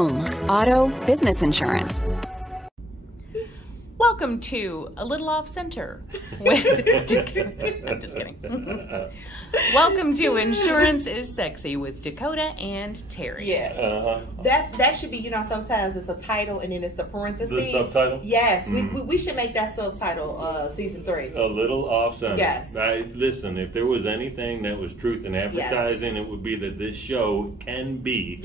home, auto, business insurance. Welcome to A Little Off Center. I'm just kidding. Welcome to Insurance is Sexy with Dakota and Terry. Yeah. That should be, sometimes it's a title and then it's the parentheses. The subtitle? Yes. We should make that subtitle season 3. A Little Off Center. Yes. Listen, if there was anything that was truth in advertising, it would be that this show can be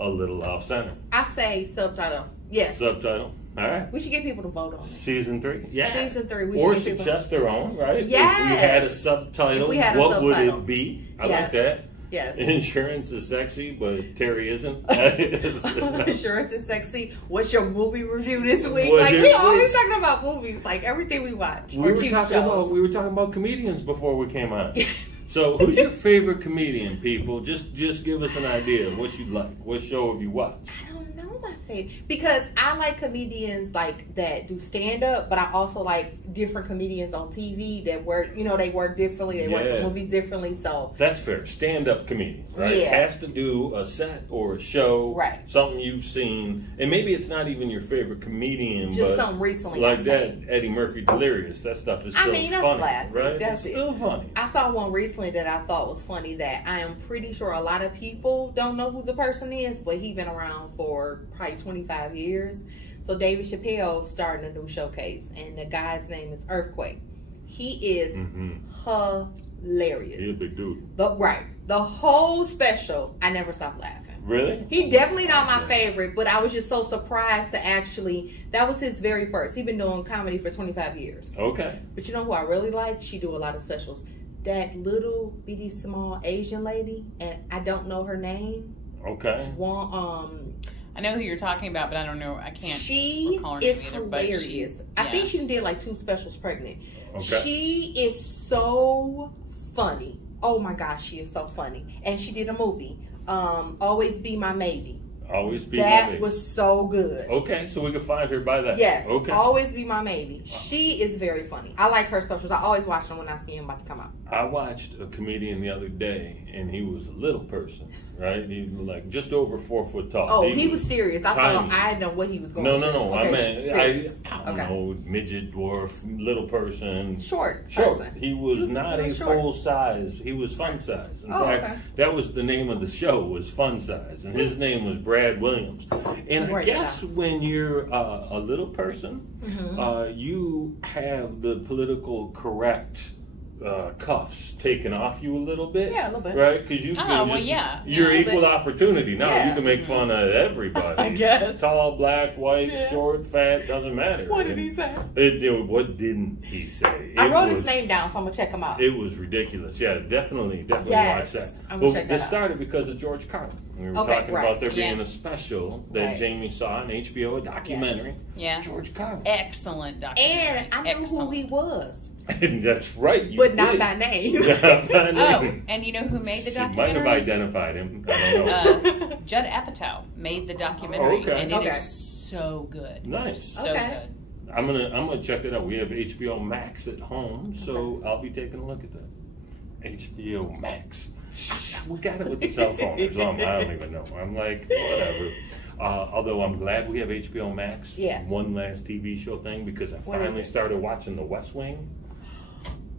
a little off center. I say subtitle. Yes. Subtitle. All right. We should get people to vote on it. Season 3? Yeah. Season 3. Or suggest their own, right? Yes. If we had a subtitle, what would it be? I like that. Yes. Insurance is sexy, but Terry isn't. Insurance is sexy. What's your movie review this week? We always talking about movies, like everything we watch. We were talking about comedians before we came on. So, who's your favorite comedian, people? Just give us an idea of what you like. What show have you watched? I don't know my favorite. Because I like comedians like that do stand-up, but I also like different comedians on TV that work, they work differently. They work in movies differently, so. That's fair. Stand-up comedian, right? Yeah. Has to do a set or a show. Right. Something you've seen. And maybe it's not even your favorite comedian, just but something recently. like that Eddie Murphy Delirious. That stuff is still that's funny, classic. right? That's it's still funny. I saw one recently that I thought was funny that I am pretty sure a lot of people don't know who the person is, but he's been around for probably 25 years. So David Chappelle's starting a new showcase, and the guy's name is Earthquake. He is hilarious. He's a big dude. The whole special, I never stopped laughing. Really? He definitely not my favorite, but I was just so surprised to that was his very first. He's been doing comedy for 25 years. Okay. But you know who I really like? She do a lot of specials. That little bitty small Asian lady, and I don't know her name. Okay. I know who you're talking about, but I don't know. I can't recall her is name either. Hilarious. But I think she did like 2 specials pregnant. Okay. She is so funny. Oh my gosh, she is so funny. And she did a movie, Always Be My Maybe. Always Be My Maybe. That was so good. Okay, so we can find her by that. Yes. Okay. Always Be My Maybe. She is very funny. I like her specials. I always watch them when I see them about to come out. I watched a comedian the other day, and he was a little person, right? He was like just over 4 foot tall. Oh, he was serious. I thought I didn't know what he was going to do. No. Okay, I don't know, midget, dwarf, little person. Short. He was not a full size. He was fun size. In fact, that was the name of the show, was Fun Size. And his name was Brad Williams. And I guess when you're a little person, you have the political correct cuffs taken off you a little bit. Yeah, a little bit. Right? Because you're equal opportunity. Now you can make fun of everybody. I guess. Tall, black, white, short, fat, doesn't matter. What did he say? What didn't he say? I wrote his name down, so I'm going to check him out. It was ridiculous. Yeah, definitely watch that. I'm going to check that out. This started because of George Carlin. We were talking about there being a special that Jamie saw on HBO, a documentary. Yeah. George Carlin. Excellent documentary. And I know who he was. That's right. But not by name. And you know who made the documentary? She might have identified him. I don't know. Judd Apatow made the documentary, and it is so good. Nice. So good. I'm gonna check it out. We have HBO Max at home, so I'll be taking a look at that. HBO Max. We got it with the cell phone or something. I don't even know. I'm like, whatever. Although I'm glad we have HBO Max. Yeah. One last TV show thing, because I finally started watching The West Wing.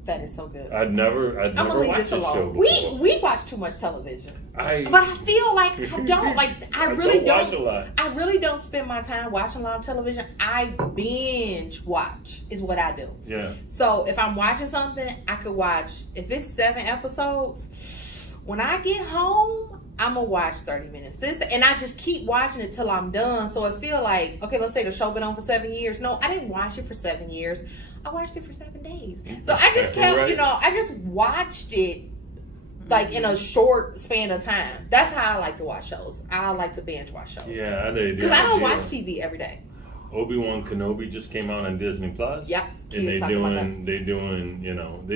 That is so good. I'd never watched this show before. We watch too much television. But I feel like I don't. I really don't watch a lot. I really don't spend my time watching a lot of television. I binge watch is what I do. Yeah. So if I'm watching something, I could watch, if it's 7 episodes, when I get home, I'm going to watch 30 minutes. And I just keep watching it till I'm done. So it feel like, okay, let's say the show been on for 7 years. No, I didn't watch it for 7 years. I watched it for 7 days. So I just kept, I just watched it like in a short span of time. That's how I like to watch shows. I like to binge watch shows. Yeah, because I don't watch TV every day. Obi-Wan Kenobi just came out on Disney Plus. Yep. And they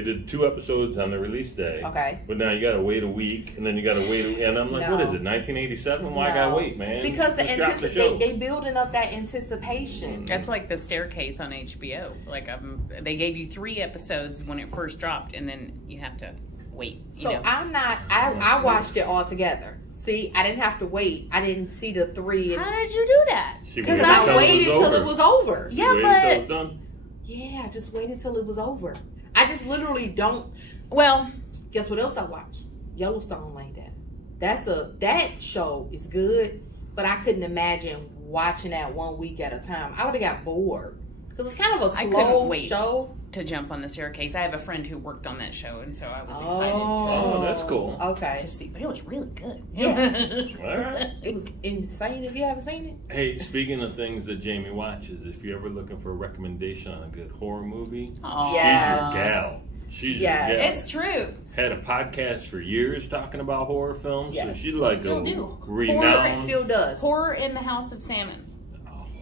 did 2 episodes on the release day. Okay. But now you gotta wait a week, and then you gotta wait, and I'm like, what is it, 1987? Why I gotta wait, man? Because they building up that anticipation. That's like The Staircase on HBO. Like they gave you 3 episodes when it first dropped, and then you have to wait. I watched it all together. See, I didn't have to wait. I didn't see the 3. How did you do that? Because I waited till it was over. Yeah, but yeah, I just waited till it was over. I just literally don't. Well, guess what else I watched? Yellowstone like that. That show is good, but I couldn't imagine watching that 1 week at a time. I would have got bored because it's kind of a slow show. To jump on the staircase, I have a friend who worked on that show, and so I was excited that's cool. To see. But it was really good. Yeah, all right. It was insane. If you haven't seen it, hey, speaking of things that Jamie watches, if you're ever looking for a recommendation on a good horror movie, she's your gal. She's your gal. It's true. Had a podcast for years talking about horror films, so she's like still renowned. Horror still does. Horror in the House of Salmons.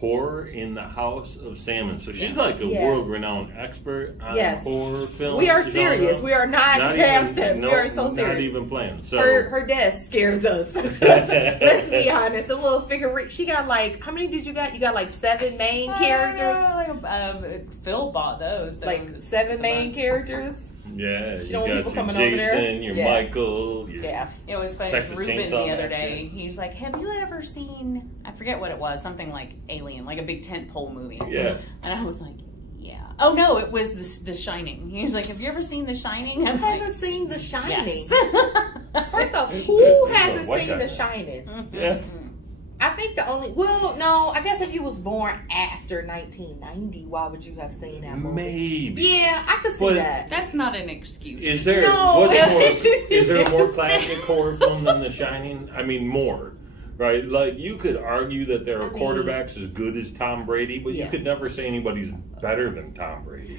Horror in the House of Salmon. So she's like a world-renowned expert on horror films. We are serious. We are not past that. We are so serious. Not even playing. So her desk scares us. Let's be honest. A little figure. She got like, how many did you got? You got like 7 main characters. Phil bought those. So like 7 main characters. Yeah, you got your Jason, your Michael. It was funny. Ruben the other day, he was like, "Have you ever seen? I forget what it was. Something like Alien, like a big tentpole movie." Yeah. And I was like, "Yeah." Oh no, it was The Shining. He was like, "Have you ever seen The Shining?" Who hasn't seen The Shining? Yes. First off, who hasn't seen The Shining? Yeah. I think the only, I guess if you was born after 1990, why would you have seen that movie? Maybe. Yeah, I could see that. That's not an excuse. Is there is there a more classic horror film than The Shining? I mean, more. Right? Like, you could argue that there are quarterbacks as good as Tom Brady, but you could never say anybody's better than Tom Brady.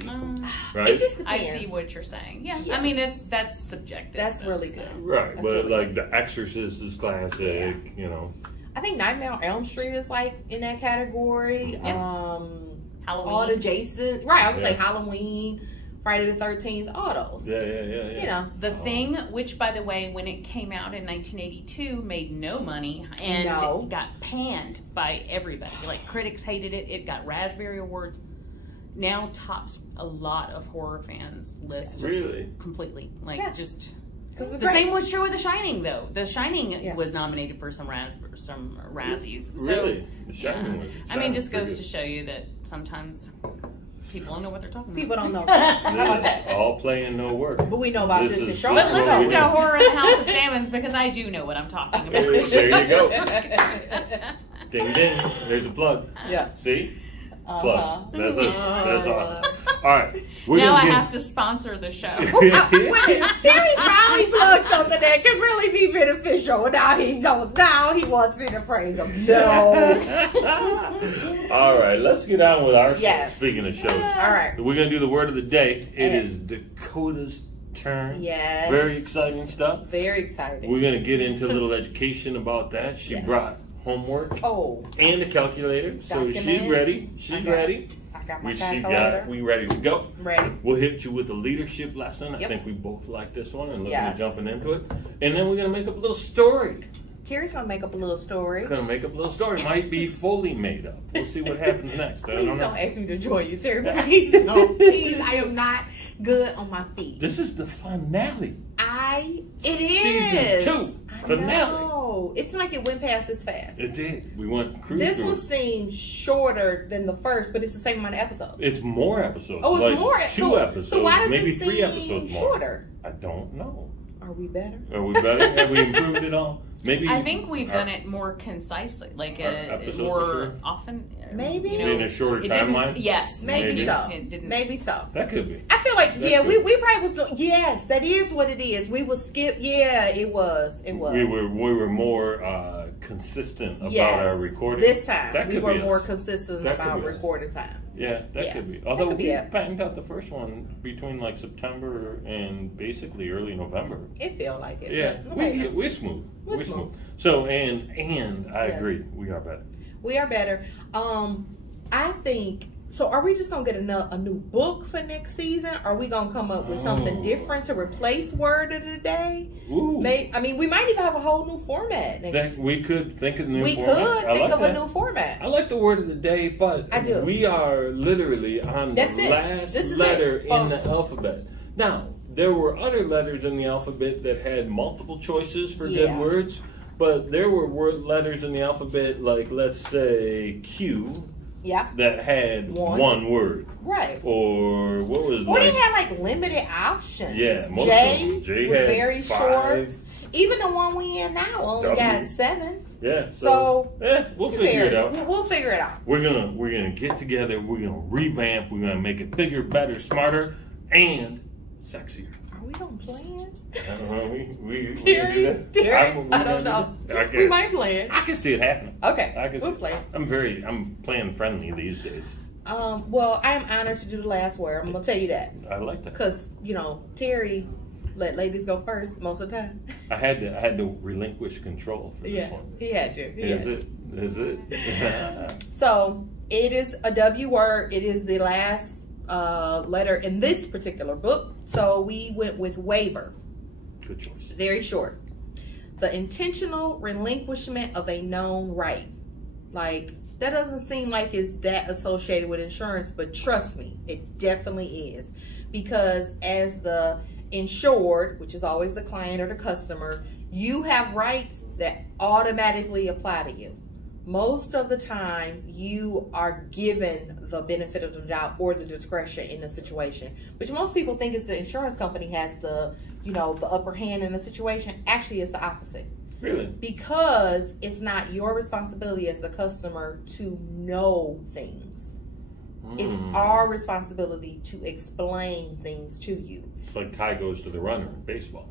Right? It just I see what you're saying. Yeah. I mean, that's subjective. That's really good. Right. But, like, The Exorcist is classic, you know. I think Nightmare on Elm Street is like in that category. Halloween. All the Jason. Right, I would say Halloween, Friday the 13th, all those. Yeah. You know. The Thing, which by the way, when it came out in 1982, made no money and it got panned by everybody. Like, critics hated it. It got Raspberry Awards. Now tops a lot of horror fans list. Really? Completely. Like, just... The same was true with The Shining, though. The Shining was nominated for some Razzies. Really? The Shining was I mean, just goes to show you that sometimes people don't know what they're talking about. People don't know. How about that? All play and no work. But we know about this in show. But listen to Horror in the House of Salmons, because I do know what I'm talking about. There you go. Ding, ding. There's a plug. Yeah. See? Plug. That's it. That's awesome. All right. Now I have to sponsor the show. Terry probably plugged something that could really be beneficial. Now he don't. Now he wants me to praise him. No. All right. Let's get on with our show. Speaking of shows. All right. We're going to do the word of the day. It is Dakota's turn. Yes. Very exciting stuff. Very exciting. We're going to get into a little education about that. She brought homework and a calculator. So she's ready. She's ready. I got my calculator. We ready to go. Ready. We'll hit you with a leadership lesson. I think we both like this one and looking at jumping into it. And then we're going to make up a little story. Terry's going to make up a little story. Going to make up a little story. Might be fully made up. We'll see what happens next. Please don't ask me to join you, Terry. Please don't. Please. I am not good on my feet. This is the finale. It is. Season 2 finale. It's like it went past this fast. It did. We went cruise. This will seem shorter than the first, but it's the same amount of episodes. It's more episodes. Oh, it's like more. 2 episodes. So why does maybe it 3 seem episodes more. shorter? I don't know. Are we better? Are we better? Have we improved it all? Maybe. I think we've done it more concisely, like more often. Maybe in a shorter timeline. Yes, maybe so. It didn't. Maybe so. That could be. I feel like we probably was. Yes, that is what it is. We would skip. Yeah, it was. It was. We were more consistent about our recording this time. That we were more consistent about recording time. Yeah, that could be. Although we banged out the first one between like September and basically early November. It felt like it. Yeah, we're smooth. We're smooth. So and I agree, we are better. We are better. I think. So are we just gonna get a new book for next season? Are we gonna come up with something different to replace word of the day? Ooh. I mean, we might even have a whole new format. We could think of a new format. We could think of a new format. I like the word of the day, but we are literally on the last letter in the alphabet. Now, there were other letters in the alphabet that had multiple choices for good words, But there were letters in the alphabet, like let's say Q. Yeah. That had one word. Right. Or what was? Or they had like limited options. Yeah. Most J was very 5. short. Even the one we in now only got 7. Yeah. So we'll figure it out. We'll figure it out. We're gonna get together. We're gonna revamp. We're gonna make it bigger, better, smarter, and sexier. Are we gonna plan? Terry, I don't know. We might plan. I can see it happening. Okay, we'll plan. I'm plan friendly these days. Well, I am honored to do the last word. I'm gonna tell you that. I like that because Terry let ladies go first most of the time. I had to relinquish control for this one. He had to. Is it? So it is a W word. It is the last letter in this particular book. So we went with waiver. Good choice. Very short. The intentional relinquishment of a known right. Like, that doesn't seem like it's that associated with insurance, but trust me, it definitely is. Because as the insured, which is always the client or the customer, you have rights that automatically apply to you. Most of the time, you are given the benefit of the doubt or the discretion in the situation, which most people think is the insurance company has the upper hand in the situation. Actually, it's the opposite. Really? Because it's not your responsibility as the customer to know things. It's our responsibility to explain things to you. It's like tie goes to the runner in baseball.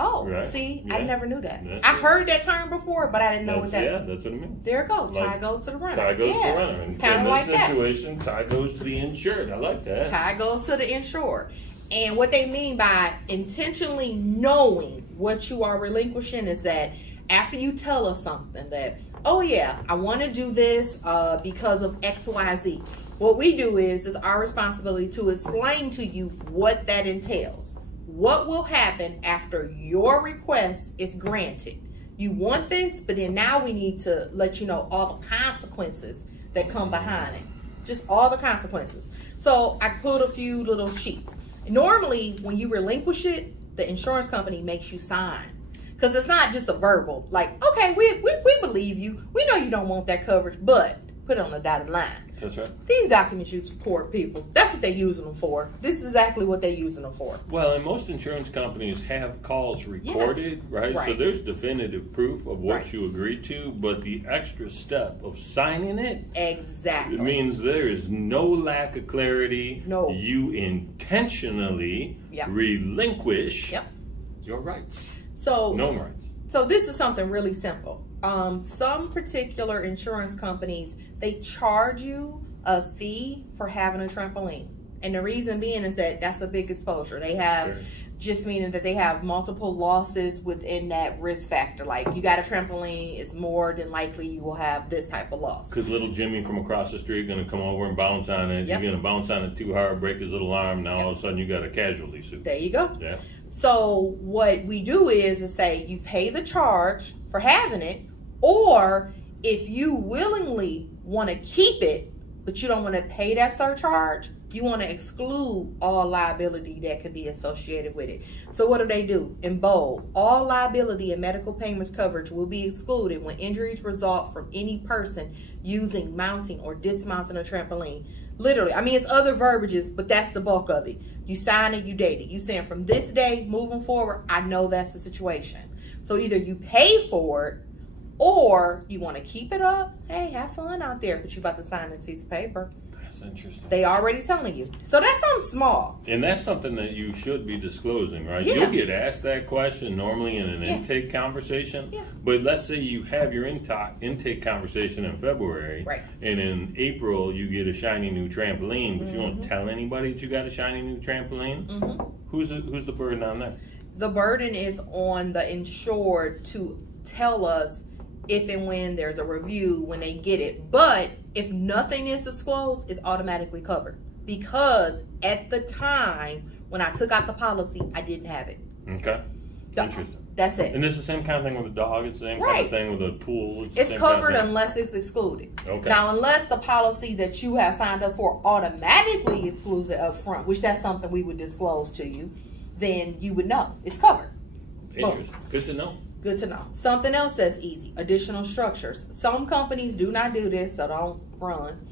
Oh, right? See, yeah. I never knew that. That's I heard that term before, but I didn't know what that meant. Yeah, that's what it means. There it goes. Like, tie goes to the runner. Tie goes to the runner. And it's kind of like that. In this situation, tie goes to the insured. I like that. Tie goes to the insured. And what they mean by intentionally knowing what you are relinquishing is that after you tell us something that, oh yeah, I want to do this because of X, Y, Z. What we do is it's our responsibility to explain to you what that entails. What will happen after your request is granted? You want this, but then now we need to let you know all the consequences that come behind it. Just all the consequences. So I put a few little sheets. Normally, when you relinquish it, the insurance company makes you sign. Because it's not just a verbal, like, okay, we believe you. We know you don't want that coverage, but put it on the dotted line. That's right. These documents use for people. That's what they're using them for. This is exactly what they're using them for. Well, and most insurance companies have calls recorded, right? So there's definitive proof of what you agreed to, but the extra step of signing it, exactly, it means there is no lack of clarity. No. You intentionally relinquish your rights. So no rights. So this is something really simple. Some particular insurance companies, they charge you a fee for having a trampoline. And the reason being is that that's a big exposure. They have, just meaning that they have multiple losses within that risk factor. Like, you got a trampoline, it's more than likely you will have this type of loss. Because little Jimmy from across the street going to come over and bounce on it. You're going to bounce on it too hard, break his little arm. Now all of a sudden you got a casualty suit. There you go. Yeah. So what we do is say you pay the charge for having it, or if you willingly want to keep it, but you don't want to pay that surcharge, you want to exclude all liability that could be associated with it. So what do? In bold, all liability and medical payments coverage will be excluded when injuries result from any person using, mounting, or dismounting a trampoline. Literally, I mean, it's other verbiages, but that's the bulk of it. You sign it, you date it. You saying from this day moving forward, I know that's the situation. So either you pay for it, or you want to keep it up. Hey, have fun out there, but you about to sign this piece of paper. That's interesting. They already telling you. So that's something small. And that's something that you should be disclosing, right? Yeah. You'll get asked that question normally in an intake conversation. Yeah. But let's say you have your intake conversation in February. Right. And in April, you get a shiny new trampoline, but you don't tell anybody that you got a shiny new trampoline. Who's the burden on that? The burden is on the insured to tell us if and when there's a review when they get it. But if nothing is disclosed, it's automatically covered. Because at the time when I took out the policy, I didn't have it. Okay. Interesting. That's it. And it's the same kind of thing with a dog. It's the same kind of thing with a pool. It's covered unless it's excluded. Okay. Now, unless the policy that you have signed up for automatically excludes it up front, which that's something we would disclose to you, then you would know. It's covered. Interesting. Good to know. Good to know. Something else that's easy, additional structures. Some companies do not do this, so don't run.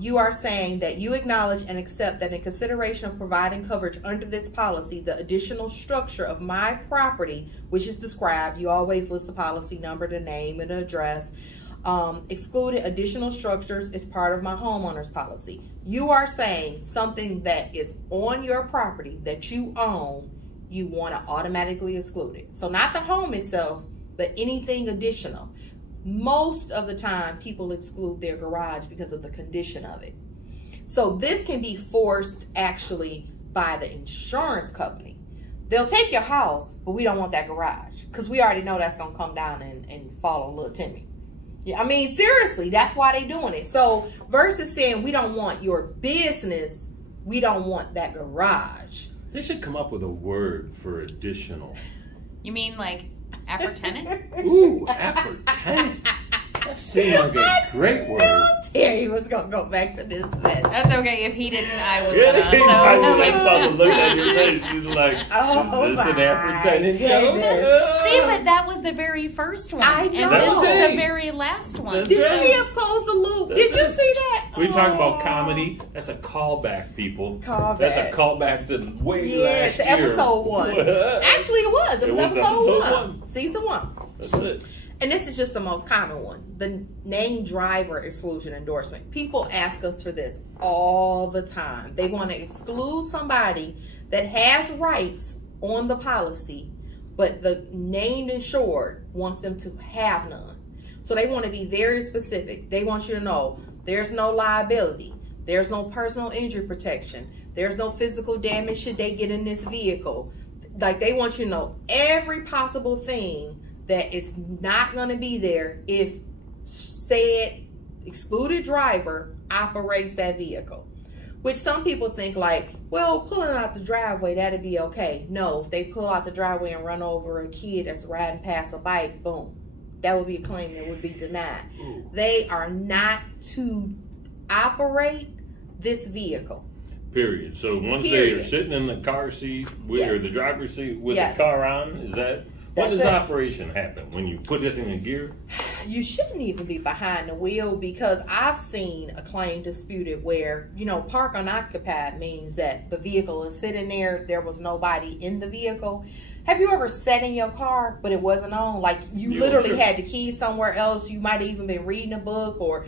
You are saying that you acknowledge and accept that in consideration of providing coverage under this policy, the additional structure of my property, which is described, you always list the policy number, the name, and the address, excluded additional structures is part of my homeowner's policy. You are saying something that is on your property that you own, you want to automatically exclude it. So not the home itself, but anything additional. Most of the time, people exclude their garage because of the condition of it. So this can be forced actually by the insurance company. They'll take your house, but we don't want that garage because we already know that's going to come down and fall on little Timmy. Yeah, I mean, seriously, that's why they're doing it. So versus saying we don't want your business, we don't want that garage. They should come up with a word for additional. You mean like appertenant? Ooh, appertenant. That seems like a great word. Terry was going to go back to this mess. That's okay. If he didn't, I was Yeah, gonna. I was looking at your face. She's like, is this an appertenant? See, but that was the very first one. I know. And this is the very last one. Did you see us close the loop? Did you see that? We talking about comedy. That's a callback, people. Callback. That's a callback to way last year. Episode 1. Actually, it was. It was episode 1. Season 1. That's it. And this is just the most common one. The name driver exclusion endorsement. People ask us for this all the time. They want to exclude somebody that has rights on the policy, but the named insured wants them to have none. So they want to be very specific. They want you to know there's no liability. There's no personal injury protection. There's no physical damage should they get in this vehicle. Like, they want you to know every possible thing that it's not going to be there if said excluded driver operates that vehicle. Which some people think like, well, pulling out the driveway, that'd be okay. No, if they pull out the driveway and run over a kid that's riding past a bike, boom. That would be a claim that would be denied. Ooh. They are not to operate this vehicle. Period. So once they're sitting in the car seat or the driver's seat with the car on, is that... When does operation happen? When you put it in a gear? You shouldn't even be behind the wheel, because I've seen a claim disputed where, you know, park unoccupied means that the vehicle is sitting there, there was nobody in the vehicle. Have you ever sat in your car but it wasn't on? Like, you literally had the keys somewhere else. You might have even been reading a book, or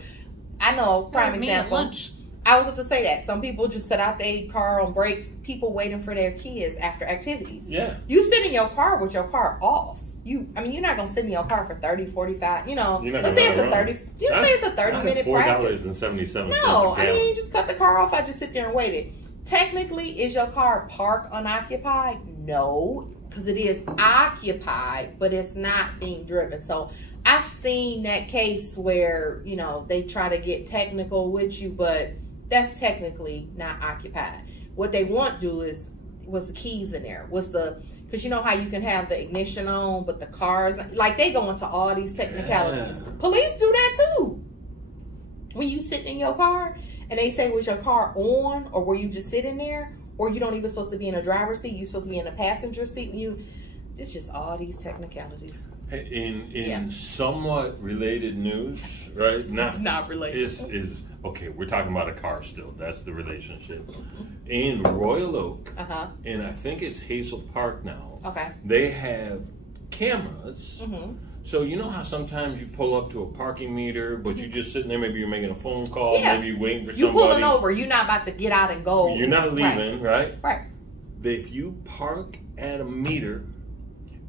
I know, prime example. Lunch. I was about to say that. Some people just sit out their car on breaks. People waiting for their kids after activities. Yeah. You sit in your car with your car off. You're not going to sit in your car for 30, 45, let's say it's a 30, say it's a 30-minute practice. $4.77. No, I mean, just cut the car off. I just sit there and wait it. Technically, is your car parked unoccupied? No, because it is occupied, but it's not being driven. So I've seen that case where, they try to get technical with you, but that's technically not occupied. What they want to do is, was the keys in there? Because you know how you can have the ignition on, but the cars, like, they go into all these technicalities. Yeah. Police do that too. When you sitting in your car and they say, was your car on, or were you just sitting there, or you don't even supposed to be in a driver's seat, you're supposed to be in a passenger seat. It's just all these technicalities. In somewhat related news, right? It's not related. Is okay, we're talking about a car still. That's the relationship. In Royal Oak, and I think it's Hazel Park now. Okay. They have cameras. So you know how sometimes you pull up to a parking meter, but you're just sitting there, maybe you're making a phone call, maybe you're waiting for somebody. You're pulling over, you're not about to get out and go. You're not leaving, right? Right. If you park at a meter,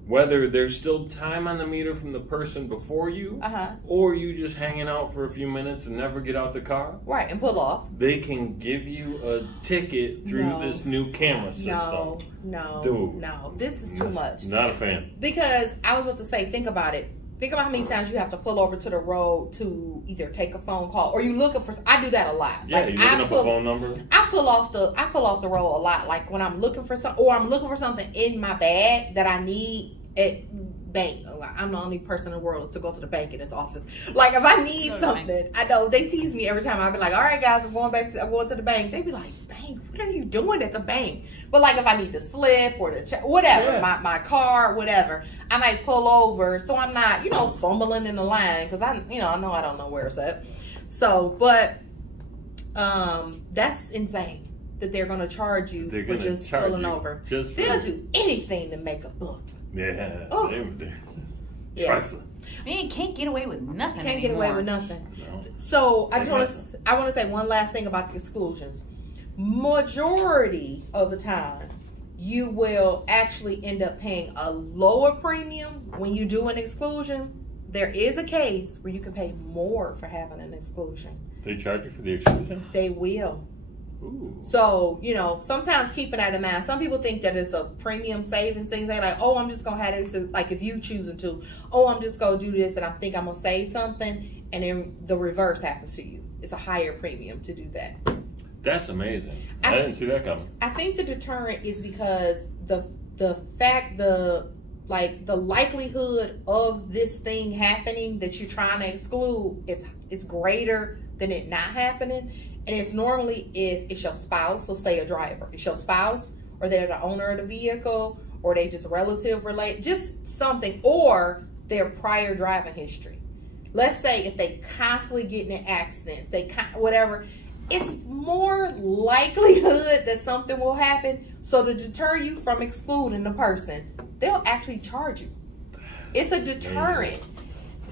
whether there's still time on the meter from the person before you, or you just hanging out for a few minutes and never get out the car, right, and pull off, they can give you a ticket through this new camera system. No, this is too much. Not a fan. Because I was about to say, think about it. Think about how many times you have to pull over to the road to either take a phone call, or you looking for. I do that a lot. Yeah, you looking up a phone number. I pull off the road a lot. Like when I'm looking for something, or I'm looking for something in my bag that I need bank. I'm the only person in the world to go to the bank in this office. Like if I need something, I know they tease me every time. I be like, all right, guys, I'm going to the bank. They be like, bank? What are you doing at the bank? But like if I need to slip or to check, whatever, my car, whatever, I might pull over so I'm not, fumbling in the line because I know I don't know where it's at. So, but that's insane that they're going to charge you for just pulling over. They'll do anything to make a buck. Yeah. Oh. Trifling. Man, can't get away with nothing. Can't get away with nothing. No. So I want to say one last thing about the exclusions. Majority of the time, you will actually end up paying a lower premium when you do an exclusion. There is a case where you can pay more for having an exclusion. They charge you for the exclusion? They will. Ooh. So, sometimes keeping that in mind. Some people think that it's a premium savings thing. They're like, oh, I'm just going to have this. Like if you choosing to, oh, I'm just going to do this and I think I'm going to save something. And then the reverse happens to you. It's a higher premium to do that. That's amazing. I didn't see that coming. I think the deterrent is because the likelihood of this thing happening that you're trying to exclude is greater than it not happening. And it's normally if it's your spouse, so say a driver, it's your spouse, or they're the owner of the vehicle, or they just relative related, just something, or their prior driving history. Let's say if they constantly get in accidents, whatever, it's more likelihood that something will happen. So to deter you from excluding the person, they'll actually charge you. It's a deterrent.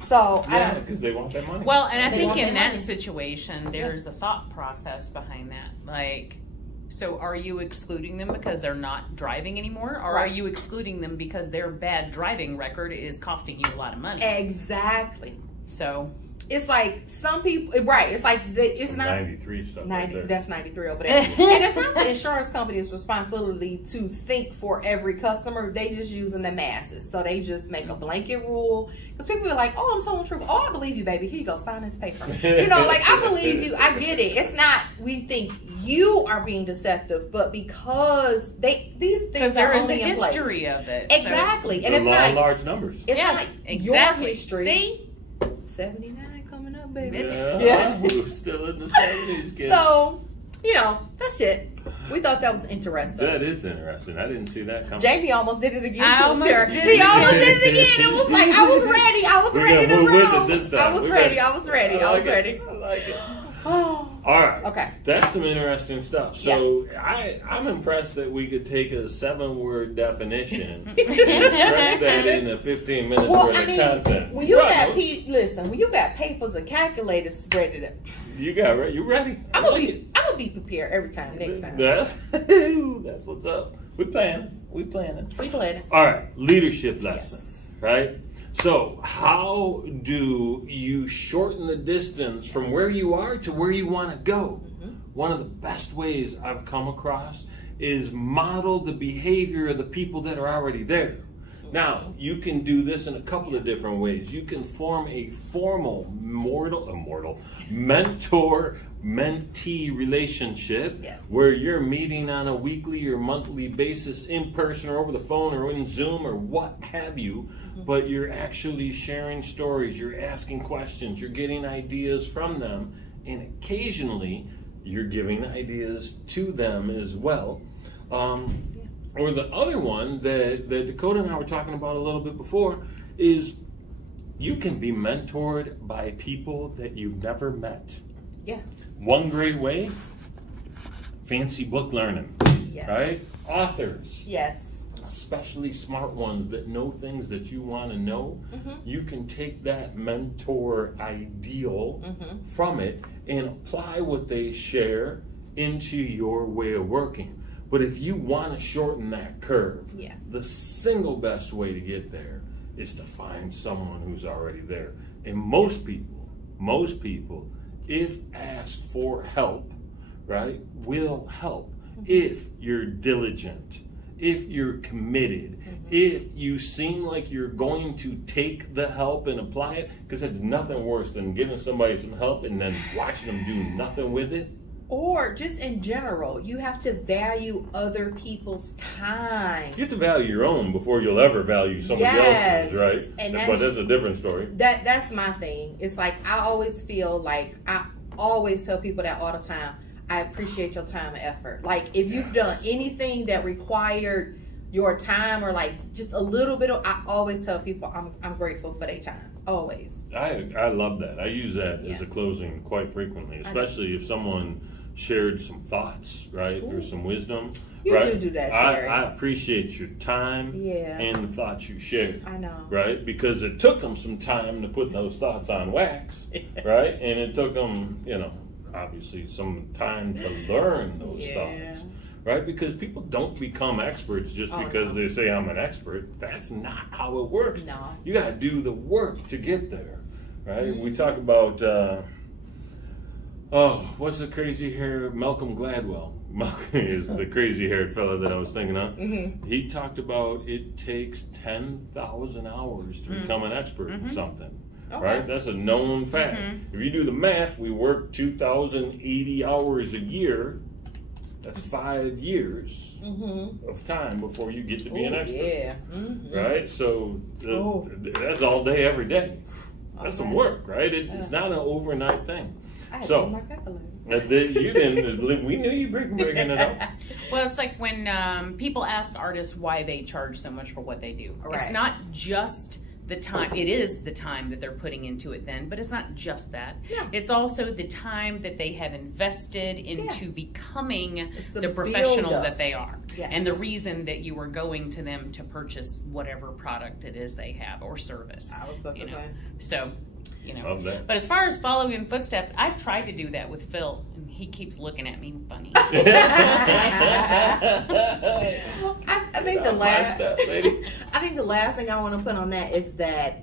So because they want their money. Well, and I think in that situation, there's a thought process behind that. Like, so are you excluding them because they're not driving anymore, or are you excluding them because their bad driving record is costing you a lot of money? Exactly. So it's like some people, it's like it's not 93 stuff. 90. Right, that's 93 over there. And it's not the insurance company's responsibility to think for every customer. They just using the masses, so they just make a blanket rule. Because people are like, "Oh, I'm telling the truth. Oh, I believe you, baby. Here you go, sign this paper." Like I believe you. I get it. It's not we think you are being deceptive, but because these things are only in place. There is a history of it. Exactly, so and it's not large numbers. It's not like exactly. Your history. See. 79 coming up, baby. Yeah. We're still in the 70s, kids. So, that's it. We thought that was interesting. That is interesting. I didn't see that coming. Jamie almost did it again. He almost did it again. It was like, I was ready. I was ready to roll. I was ready. I was ready. I like it. Oh. All right. Okay. That's some interesting stuff. So I'm impressed that we could take a 7-word definition and stretch that into 15 minutes worth of content. When you got when you got papers and calculators ready to, you ready? I'm gonna be prepared every time. Next time. That's what's up. We planning. All right. Leadership lesson. Right. So how do you shorten the distance from where you are to where you want to go? Mm-hmm. One of the best ways I've come across is model the behavior of the people that are already there. Mm-hmm. Now, you can do this in a couple of different ways. You can form a formal mentor-mentee relationship where you're meeting on a weekly or monthly basis in person or over the phone or in Zoom or what have you. But you're actually sharing stories, you're asking questions, you're getting ideas from them, and occasionally you're giving ideas to them as well. Or the other one that Dakota and I were talking about a little bit before is you can be mentored by people that you've never met. Yeah. One great way, fancy book learning, right? Authors. Yes. Especially smart ones that know things that you want to know. Mm-hmm. You can take that mentor ideal from it and apply what they share into your way of working. But if you want to shorten that curve, the single best way to get there is to find someone who's already there. And most people, if asked for help, right, will help if you're diligent, if you're committed, if you seem like you're going to take the help and apply it, because there's nothing worse than giving somebody some help and then watching them do nothing with it. Or just in general, you have to value other people's time. You have to value your own before you'll ever value somebody else's, right? And but that's a different story. That's my thing. It's like I always feel like I always tell people that all the time. I appreciate your time and effort. Like if you've done anything that required your time or like just a little bit of, I always tell people I'm grateful for their time. Always. I love that. I use that as a closing quite frequently, especially if someone shared some thoughts, right? Or some wisdom. You right? do that, Terry. I appreciate your time and the thoughts you shared. I know. Right? Because it took them some time to put those thoughts on wax, right? And it took them, you know, obviously some time to learn those thoughts. Right? Because people don't become experts just because they say I'm an expert. That's not how it works. No. You got to do the work to get there. Right? We talk about, what's the crazy hair? Malcolm Gladwell. Malcolm is the crazy haired fella that I was thinking of. He talked about it takes 10,000 hours to become an expert in something. Right? That's a known fact. If you do the math, we work 2,080 hours a year. That's 5 years of time before you get to be an expert. Right? So that's all day, every day. That's some work, right? It's not an overnight thing. So you didn't. We knew you bringing it up. Well, it's like when people ask artists why they charge so much for what they do. It's not just the time. It is the time that they're putting into it then, but it's not just that. It's also the time that they have invested into becoming the professional that they are. And the reason that you are going to them to purchase whatever product it is they have or service. I was such a fan. So, you know. But as far as following in footsteps, I've tried to do that with Phil, and he keeps looking at me funny. I think the last thing I want to put on that is that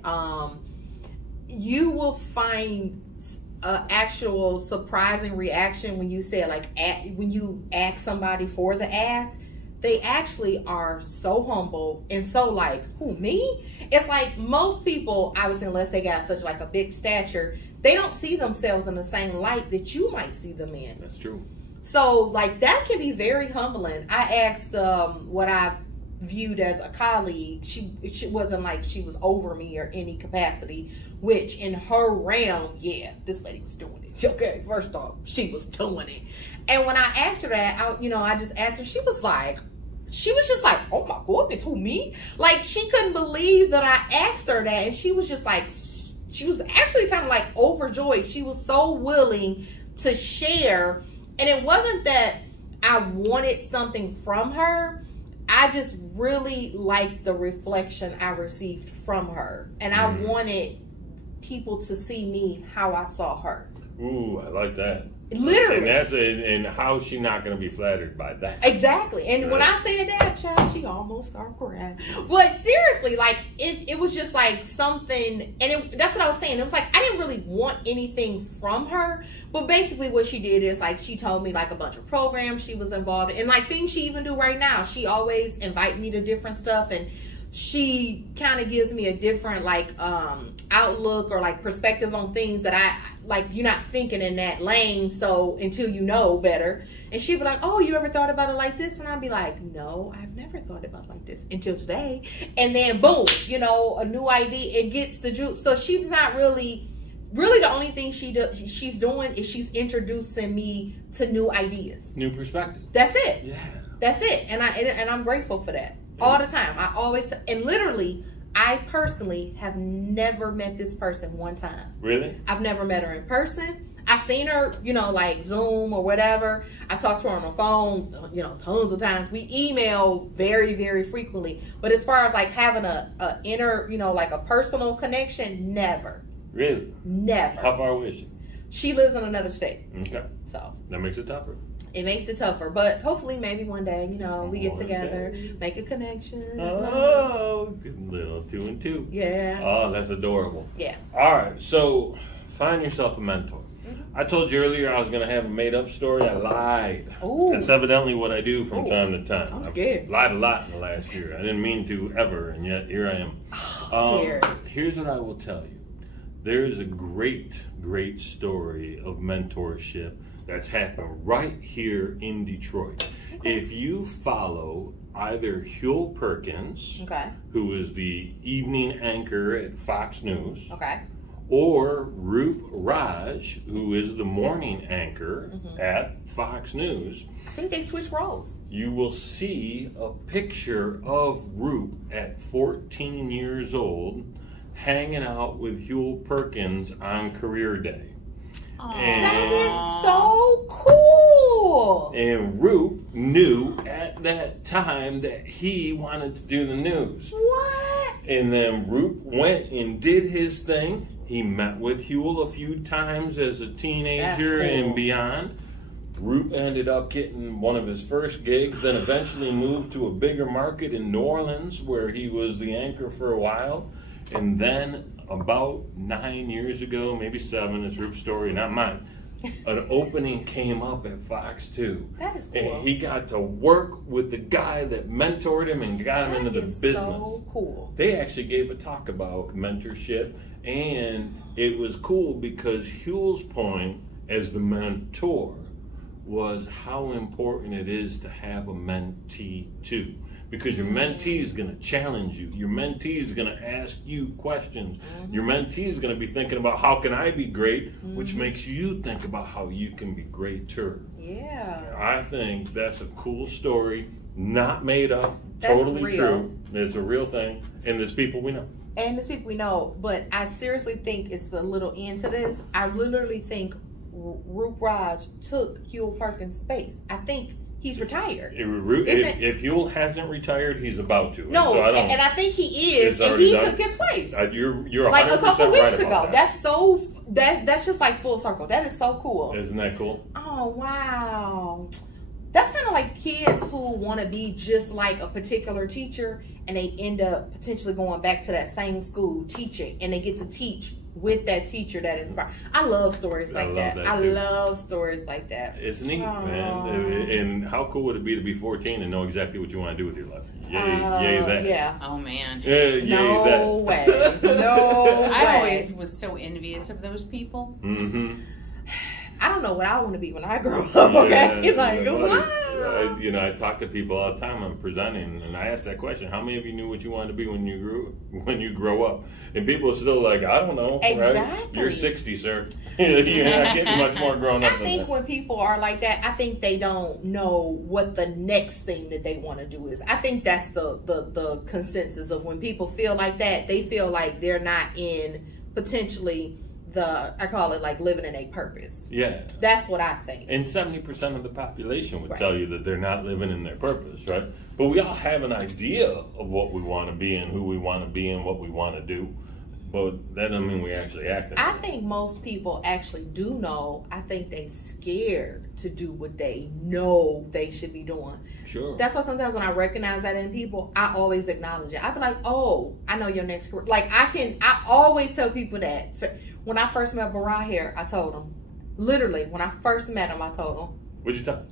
you will find an actual surprising reaction when you say when you ask somebody for the ask. They actually are so humble and so like, who, me? It's like most people, obviously, unless they got such like a big stature, they don't see themselves in the same light that you might see them in. That's true. So like that can be very humbling. I asked what I viewed as a colleague. She wasn't like she was over me or any capacity, which in her realm, this lady was doing it. Okay, first off, she was doing it. And when I asked her that, I just asked her, she was just like, oh my goodness, who, me? Like, she couldn't believe that I asked her that. And she was just like, she was actually kind of like overjoyed. She was so willing to share. And it wasn't that I wanted something from her. I just really liked the reflection I received from her. And I wanted people to see me how I saw her. Ooh, I like that. Literally. And how's she not going to be flattered by that? Exactly. And when I said that, child, she almost started crying. But seriously, like, it was just like something, and that's what I was saying. It was like, I didn't really want anything from her, but basically what she did is, like, she told me, like, a bunch of programs she was involved in, and, like, things she even do right now. She always invite me to different stuff, and she kind of gives me a different, like, outlook or, like, perspective on things that I, like, you're not thinking in that lane, so until you know better. And she'd be like, oh, you ever thought about it like this? And I'd be like, no, I've never thought about it like this until today. And then, boom, a new idea, it gets the juice. So she's not really the only thing she's doing is she's introducing me to new ideas. New perspective. That's it. Yeah. That's it. And I'm grateful for that. All the time. I always, and literally, I personally have never met this person one time. Really? I've never met her in person. I've seen her, like Zoom or whatever. I talked to her on the phone, tons of times. We email very, very frequently. But as far as like having a inner, like a personal connection, never. Really? Never. How far away is she? She lives in another state. Okay. So. That makes it tougher. It makes it tougher, but hopefully maybe one day, we get together, make a connection. Oh, good little 2 and 2. Yeah. Oh, that's adorable. Yeah. All right, so find yourself a mentor. I told you earlier I was going to have a made-up story. I lied. Ooh. That's evidently what I do from time to time. I'm scared. I've lied a lot in the last year. I didn't mean to ever, and yet here I am. Here's what I will tell you. There is a great, great story of mentorship that's happened right here in Detroit. Okay. If you follow either Huel Perkins, who is the evening anchor at Fox News, or Roop Raj, who is the morning anchor at Fox News. I think they switched roles. You will see a picture of Roop at 14 years old hanging out with Huel Perkins on career day. And that is so cool. And Roop knew at that time that he wanted to do the news. What? And then Roop went and did his thing. He met with Huel a few times as a teenager and beyond. Roop ended up getting one of his first gigs, then eventually moved to a bigger market in New Orleans where he was the anchor for a while. And then about 9 years ago, maybe 7, it's Roop's story, not mine, an opening came up at Fox 2. That is cool. And he got to work with the guy that mentored him and got him into the business. So cool. They actually gave a talk about mentorship, and it was cool because Huel's point as the mentor was how important it is to have a mentee too. Because your mentee is going to challenge you. Your mentee is going to ask you questions. Your mentee is going to be thinking about how can I be great, which makes you think about how you can be greater. Yeah. I think that's a cool story, not made up, totally true. It's a real thing, and there's people we know. And there's people we know, but I seriously think it's a little end to this. I literally think Roop Raj took Huel Perkins' space. I think he's retired. If Huel hasn't retired, he's about to. No, and I think he is, and he took his place. You're like a couple weeks right ago. That's just like full circle. That is so cool. Isn't that cool? Oh wow, that's kind of like kids who want to be just like a particular teacher, and they end up potentially going back to that same school teaching, and they get to teach with that teacher that inspired. I love stories like that. I love stories like that. It's neat, man. And how cool would it be to be 14 and know exactly what you want to do with your life? Yay that. Yeah. Oh, man. Yay no way. No way. I always was so envious of those people. I don't know what I want to be when I grow up, okay? I talk to people all the time. I'm presenting, and I ask that question: how many of you knew what you wanted to be when you grow up? And people are still like, I don't know. Exactly. Right? You're 60, sir. You're not getting much more grown up. I think when people are like that, I think they don't know what the next thing that they want to do is. I think that's the consensus of when people feel like that. They feel like they're not in potentially I call it like living in a purpose. Yeah. That's what I think. And 70% of the population would tell you that they're not living in their purpose, right? But we all have an idea of what we want to be and who we want to be and what we want to do. But that doesn't mean we actually act on it. I think most people actually do know. I think they scared to do what they know they should be doing. Sure. That's why sometimes when I recognize that in people, I always acknowledge it. I be like, oh, I know your next career. Like I always tell people that. When I first met Barah here, I told him. Literally, when I first met him, I told him. What'd you tell him?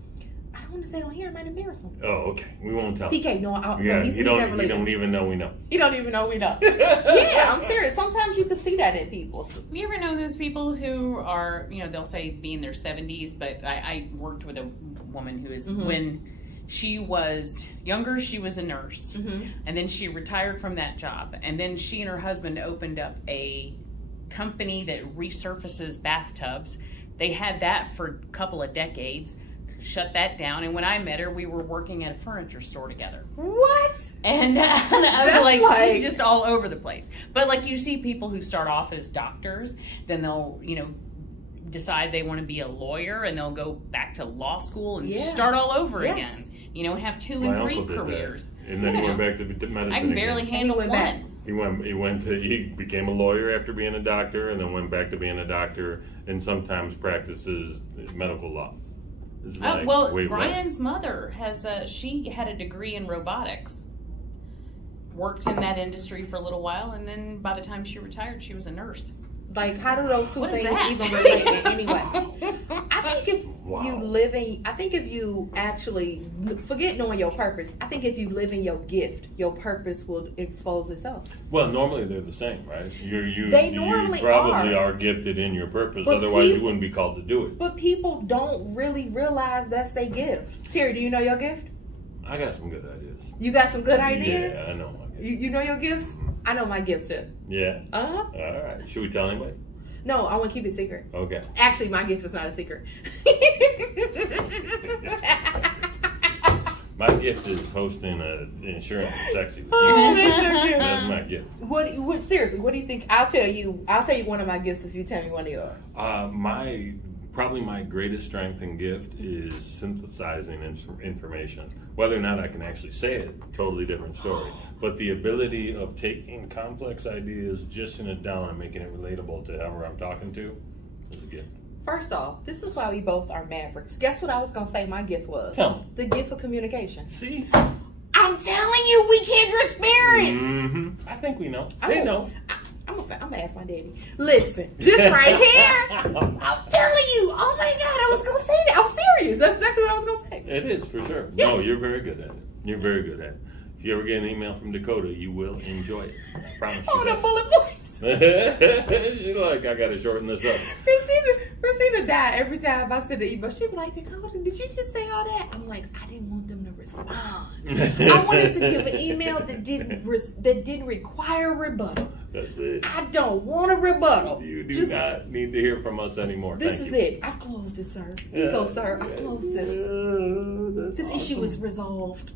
I don't want to say it on here. I might embarrass him. Oh, okay. We won't tell him. PK, no, he don't even know we know. He don't even know we know. Yeah, I'm serious. Sometimes you can see that in people. You ever know those people who are, they'll say be in their 70s, but I worked with a woman who is, when she was younger, she was a nurse. And then she retired from that job. And then she and her husband opened up a company that resurfaces bathtubs. They had that for a couple of decades, shut that down, and when I met her, we were working at a furniture store together. What? And I was like, she's just all over the place. But like you see people who start off as doctors, then they'll, decide they want to be a lawyer, and they'll go back to law school and start all over again. And have 2 and 3 careers. And then he went back to medicine. I can barely handle one. He became a lawyer after being a doctor, and then went back to being a doctor, and sometimes practices medical law. Brian's mother she had a degree in robotics, worked in that industry for a little while, and then by the time she retired, she was a nurse. Like, how do those two things even relate anyway? I think if you actually forget knowing your purpose, I think if you live in your gift, your purpose will expose itself. Well, normally they're the same, right? You normally probably are gifted in your purpose, but otherwise you wouldn't be called to do it. But people don't really realize that's their gift. Terry, do you know your gift? I got some good ideas. You got some good ideas? Yeah, I know my gifts. You know your gifts? I know my gifts too. Yeah? Uh-huh. All right. Should we tell anybody? No, I want to keep it secret. Okay. Actually, my gift is not a secret. My gift is hosting Insurance is Sexy with you. That's my gift. What? Seriously, what do you think? I'll tell you one of my gifts if you tell me one of yours. Probably my greatest strength and gift is synthesizing information. Whether or not I can actually say it, totally different story. But the ability of taking complex ideas, justing it down, and making it relatable to whoever I'm talking to is a gift. First off, this is why we both are mavericks. Guess what I was going to say my gift was? Tell me. The gift of communication. See? I'm telling you, we kindred spirits. Mm-hmm. I think we know. They know. I'm gonna ask my daddy. Listen, this right here, I'm telling you. Oh my God, I was gonna say that. I'm serious. That's exactly what I was gonna say. It is for sure. Yeah. No, you're very good at it. You're very good at it. If you ever get an email from Dakota, you will enjoy it. I promise you. Oh, the bullet points. She's like, I gotta shorten this up. Christina died every time I send an email. She'd be like, Dakota, did you just say all that? I'm like, I didn't want them to respond. I wanted to give an email that didn't require a rebuttal. That's it. I don't want a rebuttal. You do not need to hear from us anymore. This is it. I've closed it, sir. You go, sir. I've closed this. This issue is resolved.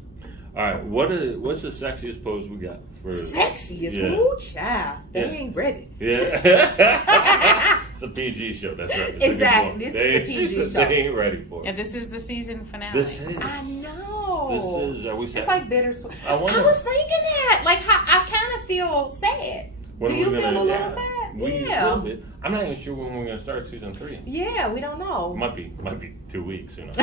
All right. What's the sexiest pose we got? Sexiest? Ooh, child. They ain't ready. Yeah. It's a PG show. That's right. It's exactly. This is a PG show. They ain't ready for it. And this is the season finale. This is. I know. This is. Are we sad? It's like bittersweet. I was thinking that. Like, I kind of feel sad. Do you feel a little sad? Yeah. I'm not even sure when we're going to start season 3. Yeah, we don't know. Might be 2 weeks, you know.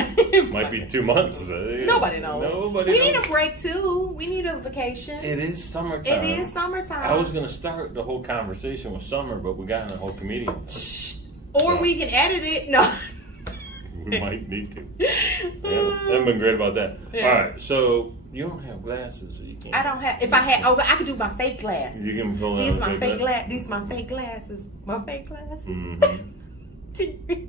Might be 2 months. Nobody knows. We need a break too. We need a vacation. It is summertime. It is summertime. I was going to start the whole conversation with summer, but we got in a whole comedian. Or we can edit it. No. We might need to. Yeah, haven't been great about that. Yeah. All right, so you don't have glasses, so you can't. I don't have. If I had, I could do my fake glasses. You can pull out these my fake glasses. My fake glasses. My fake glasses. Mm-hmm.